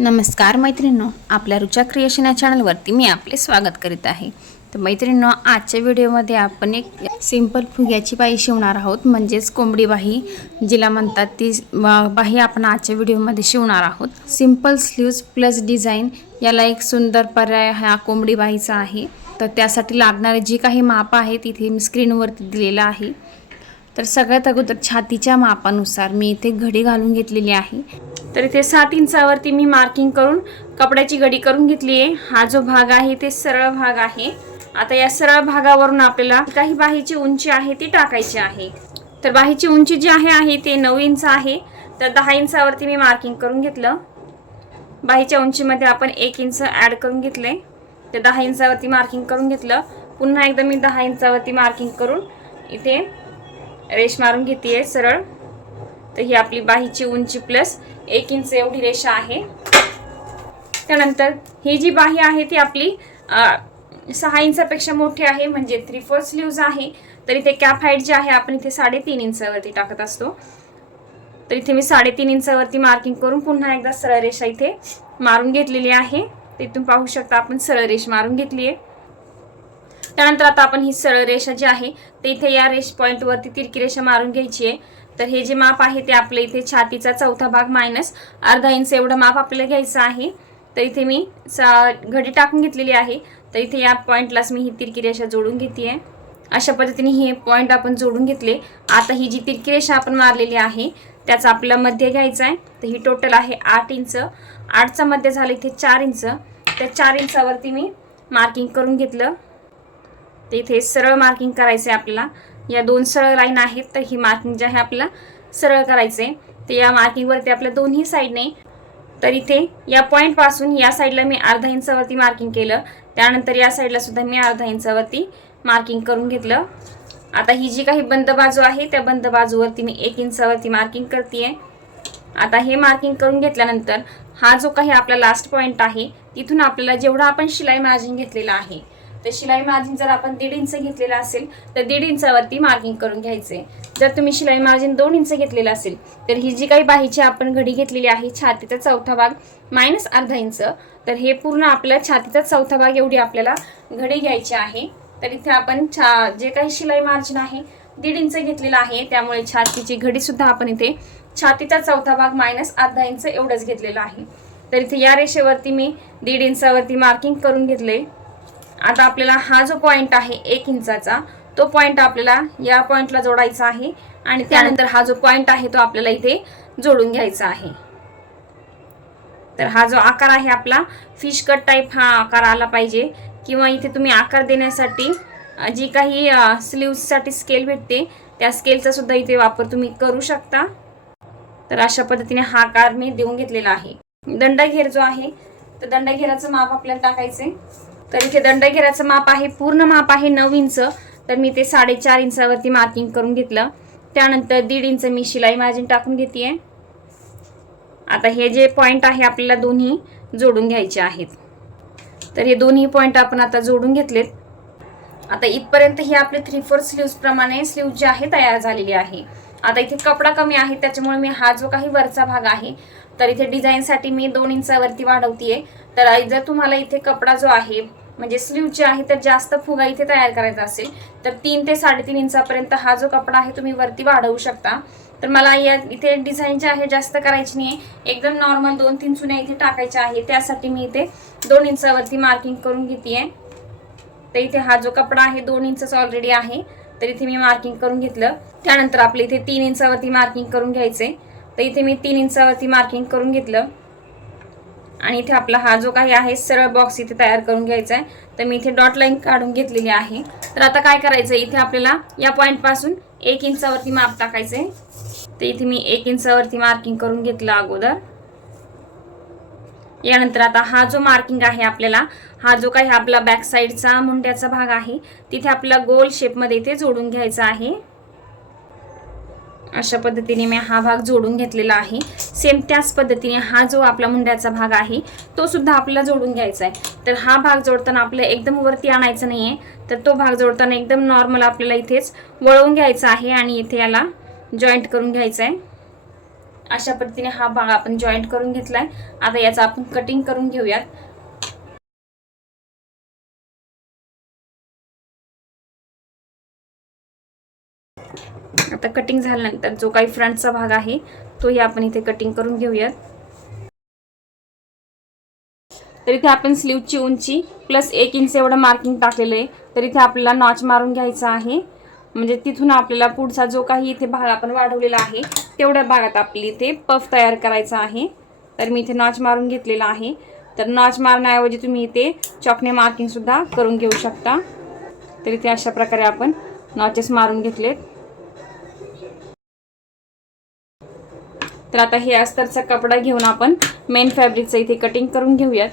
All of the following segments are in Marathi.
नमस्कार मैत्रिणींनो, आपल्या रुचा क्रिएशन या चॅनलवरती मी आपले स्वागत करीत आहे। तर मैत्रिणींनो, आजच्या व्हिडिओमध्ये आपण एक सिंपल फुग्याची बाही शिवणार आहोत, म्हणजेच कोंबडी बाही जिला म्हणतात ती बाही आपण आजच्या व्हिडिओमध्ये शिवणार आहोत। सिंपल स्लीव्ज प्लस डिझाईन याला एक सुंदर पर्याय हा कोंबडी बाहीचा आहे। तर त्यासाठी लागणारे जी काही माप आहे तिथे मी स्क्रीनवरती दिलेला आहे। तर सगळ्यात अगोदर छातीच्या मापानुसार मी इथे घडी घालून घेतलेली आहे। तर इथे 7 इंचावरती मी मार्किंग करून कपड्याची घडी करून घेतली आहे। हा जो भाग आहे ते सरळ भाग आहे। आता या सरळ भागावरून आपल्याला काही बाहीची उंची आहे ती टाकायची आहे। तर बाहीची उंची जी आहे ते 9 इंच आहे। तर 10 इंचावरती मी मार्किंग करून घेतलं। बाहीच्या उंचीमध्ये आपण 1 इंच ॲड करून घेतले। तर 10 इंचावरती मार्किंग करून घेतलं। पुन्हा एकदा मी 10 इंचावरती मार्किंग करून इथे रेष मारून घेते सरळ। तर ही आपली बाहीची उंची प्लस 1 इंच एवढी रेषा आहे। त्यानंतर ही जी बाही आहे ती आपली 6 इंचापेक्षा मोठी आहे, म्हणजे 3/4 स्लीव्ज आहे। तर इथे कॅप हाईट जी आहे आपण इथे 3.5 इंचावरती टाकत असतो। तर इथे मी 3.5 इंचावरती मार्किंग करून पुन्हा एकदा सरळ रेषा इथे मारून घेतलेली आहे। तिथून पाहू शकता आपण सरळ रेषा मारून घेतली आहे। त्यानंतर आता आपण ही सरळ रेषा जी आहे ते इथे या रेष पॉइंट वरती तिरकी रेषा मारून घ्यायची आहे। तर हे जे माप आहे ते आपले इथे छातीचा चौथा भाग मायनस अर्धा इंच एवढं माप आपल्याला घ्यायचं आहे। तर इथे मी घडी टाकून घेतलेली आहे। तर इथे या पॉइंटलाच मी ही तिरकी रेषा जोडून घेते। अशा पद्धतीने हे पॉइंट आपण जोडून घेतले। आता ही जी तिरकी रेषा आपण मारलेली आहे त्याचा आपल्याला मध्य घ्यायचा आहे। तर ही टोटल आहे 8 इंच। 8चा मध्य झालं इथे 4 इंच। त्या 4 इंचावरती मी मार्किंग करून घेतलं। तर इथे सरळ मार्किंग करायचं आहे आपल्याला। या 2 सरळ लाईन आहेत, तर ही मार्किंग जे आहे आपल्याला सरळ करायचे। तर या मार्किंगवरती आपल्या दोन्ही साईडने, तर इथे या पॉइंट पासून या साईडला मी अर्धा इंचावरती मार्किंग केलं। त्यानंतर या साईडला सुद्धा मी अर्धा इंचावरती मार्किंग करून घेतलं। आता ही जी काही बंद बाजू आहे त्या बंद बाजूवरती मी 1 इंचावरती मार्किंग करते। आता हे मार्किंग करून घेतल्यानंतर हा जो काही आपला लास्ट पॉइंट आहे तिथून आपल्याला जेवढा आपण शिलाई मार्जिन घेतलेला आहे, तर शिलाई मार्जिन जर आपण 1.5 इंच घेतलेला असेल तर 1.5 इंचावरती मार्किंग करून घ्यायचे। जर तुम्ही शिलाई मार्जिन 2 इंच घेतलेला असेल तर ही जी काही बाहीची आपण घडी घेतलेली आहे छातीचा चौथा भाग मायनस अर्धा इंच, तर हे पूर्ण आपल्या छातीचा चौथा भाग एवढी आपल्याला घडी घ्यायची आहे। तर इथे आपण जे काही शिलाई मार्जिन आहे 1.5 इंच घेतलेला आहे, त्यामुळे छातीची घडी सुद्धा आपण इथे छातीचा चौथा भाग मायनस अर्धा इंच एवढंच घेतलेलं आहे। तर इथे या रेषेवरती मी 1.5 इंचावरती मार्किंग करून घेतले। आता आपल्याला हा जो पॉइंट आहे 1 इंचाचा तो पॉइंट आपल्याला या पॉइंटला जोडायचा आहे आणि त्यानंतर हा जो पॉइंट आहे तो आपल्याला इथे जोडून घ्यायचा आहे। तर हा जो आकार आहे आपला फिश कट टाइप हा आकार आला पाहिजे, किंवा इथे तुम्ही आकार देण्यासाठी जी काही स्लीव्ससाठी स्केल भेटते त्या स्केलचा सुद्धा इथे वापर तुम्ही करू शकता। तर अशा पद्धतीने हा आकार मी देऊन घेतलेला आहे। दंडघेर जो आहे तर दंडघेराचं माप आपल्याला टाकायचे। तर इथे दंडघेराचं माप आहे, पूर्ण माप आहे 9 इंच। तर मी ते 4.5 इंचावरती मार्किंग करून घेतलं। त्यानंतर 1.5 इंच मी शिलाई मार्जिन टाकून घेते। आता हे जे पॉइंट आहे आपल्याला दोन्ही जोडून घ्यायचे आहेत। तर हे दोन्ही पॉइंट आपण आता जोडून घेतलेत। आता इथपर्यंत ही आपले 3/4 स्लीव्स प्रमाणे स्लीव्ह जी आहे तयार झालेली आहे। आता इथे कपडा कमी आहे त्याच्यामुळे मी हा जो काही वरचा भाग आहे तर इथे डिझाईनसाठी मी 2 इंचावरती वाढवतीये। तर जर तुम्हाला इथे कपडा जो आहे म्हणजे स्लीव्ह जी आहे तर जास्त फुगा इथे तयार करायचा असेल तर 3 ते 3.5 इंचापर्यंत हा जो कपडा आहे तुम्ही वरती वाढवू शकता। तर मला या इथे डिझाईन जी आहे जास्त करायची नाही, एकदम नॉर्मल 2-3 चुन्या इथे टाकायच्या आहे, त्यासाठी मी इथे 2 इंचावरती मार्किंग करून घेते। तर इथे हा जो कपडा आहे 2 इंचच ऑलरेडी आहे, तर इथे मी मार्किंग करून घेतलं। त्यानंतर आपले इथे 3 इंचावरती मार्किंग करून घ्यायचे। तर इथे मी 3 इंचावरती मार्किंग करून घेतलं आणि इथे आपला हा जो काही आहे सरळ बॉक्स इथे तयार करून घ्यायचा आहे। तर मी इथे डॉट लाईन काढून घेतलेली आहे। तर आता काय करायचं, इथे आपल्याला या पॉइंट पासून 1 इंचावरती माप टाकायचे। तर इथे मी 1 इंचावरती मार्किंग करून घेतलं अगोदर। यानंतर आता हा जो मार्किंग आहे आपल्याला, हा जो काही आपला बॅक साईडचा मुंड्याचा भाग आहे तिथे आपल्याला गोल शेपमध्ये इथे जोडून घ्यायचा आहे। अशा पद्धतीने मी हा भाग जोडून घेतलेला आहे। सेम त्याच पद्धतीने हा जो आपला मुंड्याचा भाग आहे तो सुद्धा आपल्याला जोडून घ्यायचा आहे। तर हा भाग जोडताना आपल्याला एकदम वरती आणायचं नाहीये, तर तो भाग जोडताना एकदम नॉर्मल आपल्याला इथेच वळवून घ्यायचा आहे आणि इथे याला जॉईंट करून घ्यायचा आहे। अशा पद्धतीने हा भाग आपण जॉईंट करून घेतलाय. आता याचा आपण कटिंग करून घेऊयात. आता कटिंग झाल्यानंतर जो काही फ्रंटचा भाग आहे तोही आपण इथे कटिंग करून घेऊयात. तर इथे आपण स्लीवची उंची प्लस 1 इंच एवढं मार्किंग टाकलेलं आहे. तर इथे आपल्याला नॉच मारून घ्यायचा आहे. म्हणजे तिथून आपल्याला पुढचा जो काही इथे भाग आपण वाढवलेला आहे तेवढ्या भागात आपली इथे पफ तयार करायचा आहे. तर मी इथे नॉच मारून घेतलेला आहे. तर नॉच मारण्याऐवजी तुम्ही इथे चॉकने मार्किंग सुद्धा करून घेऊ शकता. तर इथे अशा प्रकारे आपण नॉचेस मारून घेतलेत. तर आता हे अस्तरचा कपडा घेऊन आपण मेन फॅब्रिकचं इथे कटिंग करून घेऊयात.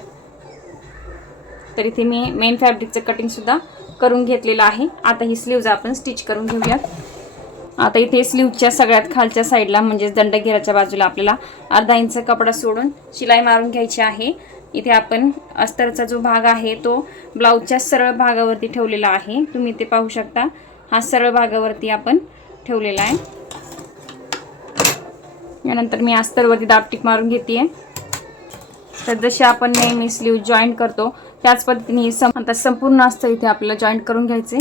तर इथे मी मेन फॅब्रिकचं कटिंग सुद्धा करून घेतलेलं आहे. आता ही स्लीव्ज आपण स्टिच करून घेऊयात. आता इथे स्लीवच्या सगळ्यात खालच्या साईडला म्हणजे दंडघेराच्या बाजूला आपल्याला अर्धा इंच कपडा सोडून शिलाई मारून घ्यायची आहे. इथे आपण अस्तरचा जो भाग आहे तो ब्लाऊजच्या सरळ भागावरती ठेवलेला आहे. तुम्ही इथे पाहू शकता हा सरळ भागावरती आपण ठेवलेला आहे. यानंतर मी अस्तरवरती दाबटीक मारून घेते. तर जशी आपण नेहमी स्लीव जॉईंट करतो त्याच पद्धतीने आता संपूर्ण अस्तर इथे आपल्याला जॉईंट करून घ्यायचे.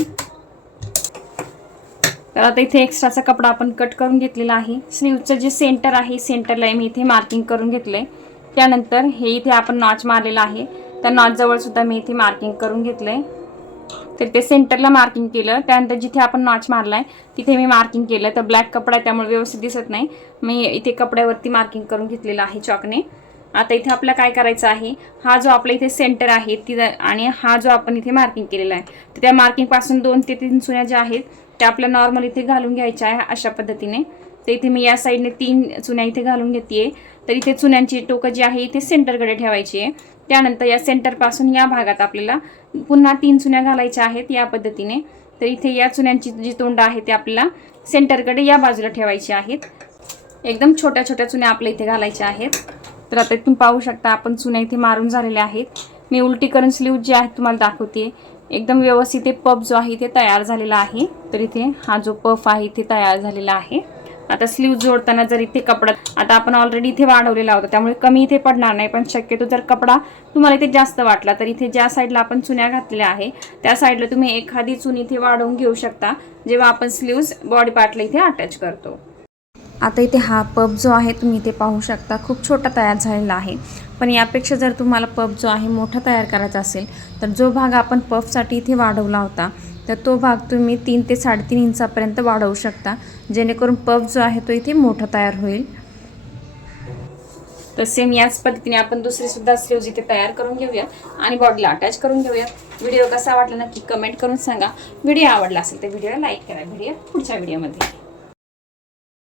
तर आता इथे एक्स्ट्राचा कपडा आपण कट करून घेतलेला आहे. स्लीवचं जे सेंटर आहे सेंटरला मी इथे मार्किंग करून घेतलंय. त्यानंतर हे इथे आपण नॉच मारलेला आहे त्या नॉच जवळ सुद्धा मी इथे मार्किंग करून घेतलंय. तर ते सेंटरला मार्किंग केलं. त्यानंतर जिथे आपण नॉच मारलाय तिथे मी मार्किंग केलं. तर ब्लॅक कपडा आहे त्यामुळे व्यवस्थित दिसत नाही. मी इथे कपड्यावरती मार्किंग करून घेतलेलं आहे चॉकने. आता इथे आपल्याला काय करायचं आहे, हा जो आपला इथे सेंटर आहे आणि हा जो आपण इथे मार्किंग केलेला आहे तर त्या मार्किंग पासून 2 ते 3 चुन्या ज्या आहेत त्या आपल्या नॉर्मल इथे घालून घ्यायच्या आहे अशा पद्धतीने. तर इथे मी या साईडने 3 चुन्या इथे घालून घेते. तर इथे चुन्यांची टोकं जी आहे इथे सेंटरकडे ठेवायची आहे. त्यानंतर या सेंटरपासून या भागात आपल्याला पुन्हा 3 चुन्या घालायच्या आहेत या पद्धतीने. तर इथे या चुन्यांची जी तोंड आहे ते आपल्याला सेंटरकडे या बाजूला ठेवायची आहेत. एकदम छोट्या छोट्या चुन्या आपल्या इथे घालायच्या आहेत. तर आता तुम्ही पाहू शकता आपण चुन्या इथे मारून झालेल्या आहेत. मी उलटी करून स्लीव जी आहे तुम्हाला दाखवते. एकदम व्यवस्थित पफ जो आहे ते तयार झालेला आहे. तर इथे हा जो पफ आहे ते तयार झालेला आहे. आता स्लीव जोडताना जर इथे कपडा आता आपण ऑलरेडी इथे वाढवलेला होता त्यामुळे कमी इथे पडणार नाही. पण शक्यतो जर कपडा तुम्हाला इथे जास्त वाटला तर इथे ज्या साईडला आपण चुन्या घातलेल्या आहे त्या साईडला तुम्ही एखादी चुनी इथे वाढवून घेऊ शकता जेव्हा आपण स्लीव्ज बॉडी पार्टला इथे अटॅच करतो. आता इथे हा पफ जो आहे तुम्ही इथे पाहू शकता खूप छोटा तयार झालेला आहे. पण यापेक्षा जर तुम्हाला पफ जो आहे मोठा तयार करायचा असेल तर जो भाग आपण पफसाठी इथे वाढवला होता तर तो भाग तुम्ही 3 ते 3.5 इंचापर्यंत वाढवू शकता जेणेकरून पफ जो आहे तो इथे मोठा तयार होईल. तर सेम याच पद्धतीने आपण दुसरी सुद्धा स्लीव्ज इथे तयार करून घेऊया आणि बॉडीला अटॅच करून घेऊया. व्हिडिओ कसा वाटला नक्की कमेंट करून सांगा. व्हिडिओ आवडला असेल तर व्हिडिओला लाईक करा. व्हिडिओ पुढच्या व्हिडिओमध्ये